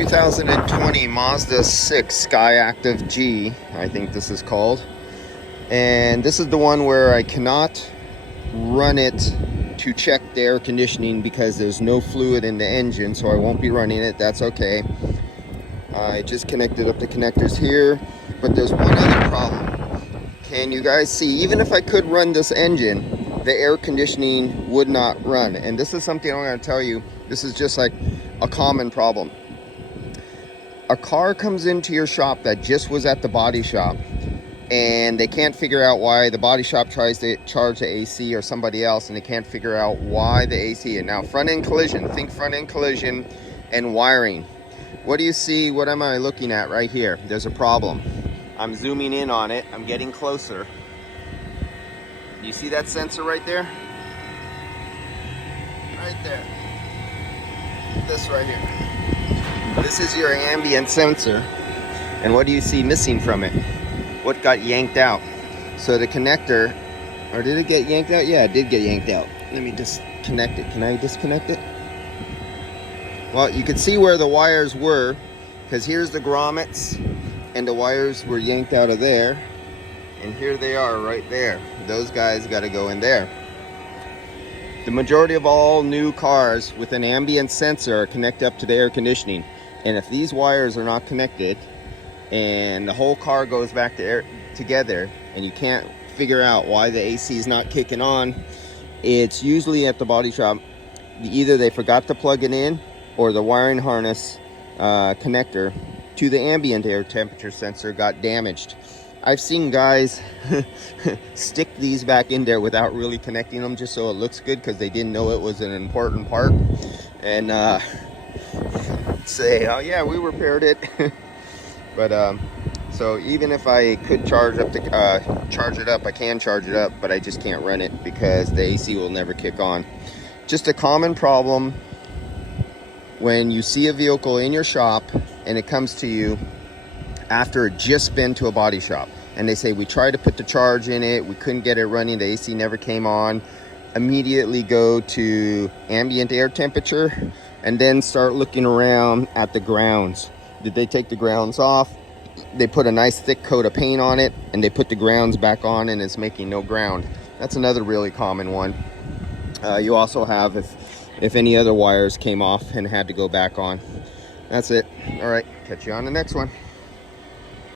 2020 Mazda 6 Skyactiv G, I think this is called. And this is the one where I cannot run it to check the air conditioning because there's no fluid in the engine, so I won't be running it. That's okay. I just connected up the connectors here, but there's one other problem. Can you guys see, even if I could run this engine, the air conditioning would not run. And this is something I'm going to tell you. This is just like a common problem. A car comes into your shop that just was at the body shop, and they can't figure out why. The body shop tries to charge the AC or somebody else, and they can't figure out why the AC. And now front-end collision, think front-end collision and wiring. What do you see? What am I looking at right here? There's a problem. I'm zooming in on it. I'm getting closer. You see that sensor right there? Right there. This right here. This is your ambient sensor. And what do you see missing from it? What got yanked out? So the connector, or did it get yanked out? Yeah, it did get yanked out. Let me disconnect it. Can I disconnect it? Well, you can see where the wires were, because here's the grommets, and the wires were yanked out of there. And here they are right there. Those guys got to go in there. The majority of all new cars with an ambient sensor are connected up to the air conditioning. And if these wires are not connected and the whole car goes back to air together and you can't figure out why the AC is not kicking on, it's usually at the body shop. Either they forgot to plug it in, or the wiring harness connector to the ambient air temperature sensor got damaged. I've seen guys stick these back in there without really connecting them, just so it looks good, because they didn't know it was an important part, and say, oh yeah, we repaired it. But so even if I could charge it up, I can charge it up, but I just can't run it because the AC will never kick on. Just a common problem when you see a vehicle in your shop and it comes to you after it just been to a body shop, and they say, we tried to put the charge in it, we couldn't get it running, the AC never came on. Immediately go to ambient air temperature and then start looking around at the grounds. Did they take the grounds off? They put a nice thick coat of paint on it, and they put the grounds back on, and it's making no ground. That's another really common one. You also have if any other wires came off and had to go back on. That's it. All right, catch you on the next one.